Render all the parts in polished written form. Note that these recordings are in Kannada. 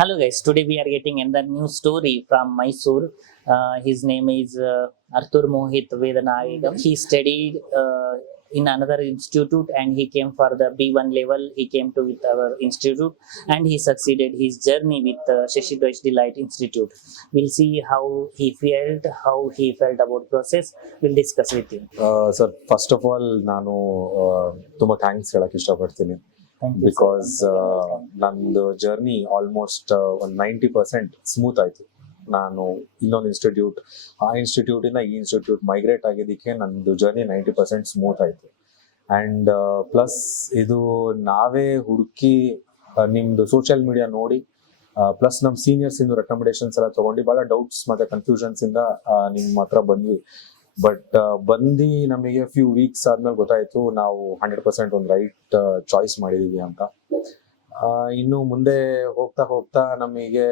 Hello guys, today we are getting another new story from Mysore. His name is Arthur Mohit Vedanayagam. He studied in another institute and he came for the B1 level. He came to with our institute and he succeeded his journey with Shashi Deutsch Delight Institute. We'll see how he felt about process. We'll discuss with him. Sir first of all ನಾನು ತುಂಬ ಥ್ಯಾಂಕ್ಸ್ ಹೇಳಕ್ ಇಷ್ಟಪಡ್ತೀನಿ Thank you. ಬಿಕಾಸ್ ನಂದು ಜರ್ನಿ ಆಲ್ಮೋಸ್ಟ್ ಒಂದು 90% ಸ್ಮೂತ್ ಆಯ್ತು. ನಾನು ಇನ್ನೊಂದು ಆ ಇನ್ಸ್ಟಿಟ್ಯೂಟಿಂದ ಈ ಇನ್ಸ್ಟಿಟ್ಯೂಟ್ ಮೈಗ್ರೇಟ್ ಆಗಿದ್ದಕ್ಕೆ ನಂದು ಜರ್ನಿ 90% ಸ್ಮೂತ್ ಆಯ್ತು. ಆ್ಯಂಡ್ ಪ್ಲಸ್ ಇದು ನಾವೇ ಹುಡುಕಿ ನಿಮ್ದು ಸೋಷಿಯಲ್ ಮೀಡಿಯಾ ನೋಡಿ ಪ್ಲಸ್ ನಮ್ಮ ಸೀನಿಯರ್ಸ್ ಇಂದು ರೆಕಮೆಂಡೇಶನ್ಸ್ ಎಲ್ಲ ತಗೊಂಡು ಬಹಳ ಡೌಟ್ಸ್ ಮತ್ತೆ ಕನ್ಫ್ಯೂಷನ್ಸ್ ಇಂದ ನಿಮ್ಮ ಹತ್ರ ಬಂದ್ವಿ. ಬಟ್ ಬಂದು ನಮಗೆ ಫ್ಯೂ ವೀಕ್ಸ್ ಆದ್ಮೇಲೆ ಗೊತ್ತಾಯ್ತು ನಾವು 100% ಒಂದು ರೈಟ್ ಚಾಯ್ಸ್ ಮಾಡಿದೀವಿ ಅಂತ. ಇನ್ನು ಮುಂದೆ ಹೋಗ್ತಾ ಹೋಗ್ತಾ ನಮಗೆ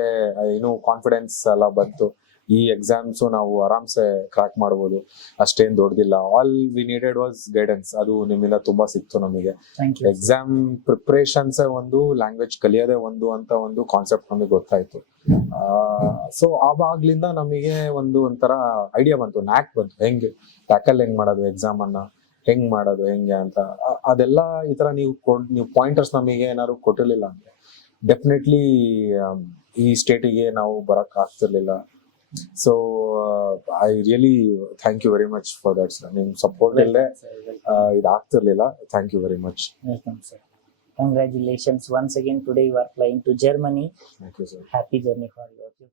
ಏನು ಕಾನ್ಫಿಡೆನ್ಸ್ ಎಲ್ಲ ಬಂತು. ಈ ಎಕ್ಸಾಮ್ಸ್ ನಾವು ಆರಾಮ್ಸೆ ಕ್ರಾಕ್ ಮಾಡ್ಬೋದು, ಅಷ್ಟೇನ್ ದೊಡ್ಡದಿಲ್ಲ. All we needed was guidance. ಅದು ನಿಮ್ಮಿಂದ ತುಂಬಾ ಸಿಕ್ತು ನಮಗೆ. Thank you. ಎಕ್ಸಾಮ್ ಪ್ರಿಪ್ರೇಷನ್ಸ್ ಒಂದು, ಲ್ಯಾಂಗ್ವೇಜ್ ಕಲಿಯೋದೇ ಒಂದು ಅಂತ ಒಂದು ಕಾನ್ಸೆಪ್ಟ್ ನಮಗೆ ಗೊತ್ತಾಯ್ತು. ಸೊ ಆವಾಗ್ಲಿಂದ ನಮಗೆ ಒಂಥರ ಐಡಿಯಾ ಬಂತು, ನ್ಯಾಕ್ ಬಂತು, ಹೆಂಗ್ ಮಾಡೋದು ಎಕ್ಸಾಮ್ ಅನ್ನ, ಹೆಂಗ್ ಮಾಡೋದು ಹೆಂಗೆ ಅಂತ. ಅದೆಲ್ಲ ಈ ತರ ನೀವು ಪಾಯಿಂಟರ್ಸ್ ನಮಗೆ ಏನಾದ್ರು ಕೊಟ್ಟಿರ್ಲಿಲ್ಲ ಅಂದ್ರೆ ಡೆಫಿನೆಟ್ಲಿ ಈ ಸ್ಟೇಟಿಗೆ ನಾವು ಬರಕ್ ಆಗ್ತಿರ್ಲಿಲ್ಲ. So I really thank you very much for that sir. ನಿಮ್ ಸಪೋರ್ಟ್ ಇಲ್ಲದೆ ಇದಾಗ್ತಿರ್ಲಿಲ್ಲ. Thank you very much. Welcome, sir. Congratulations once again. Today you are flying to Germany. Thank you sir. Happy journey for you.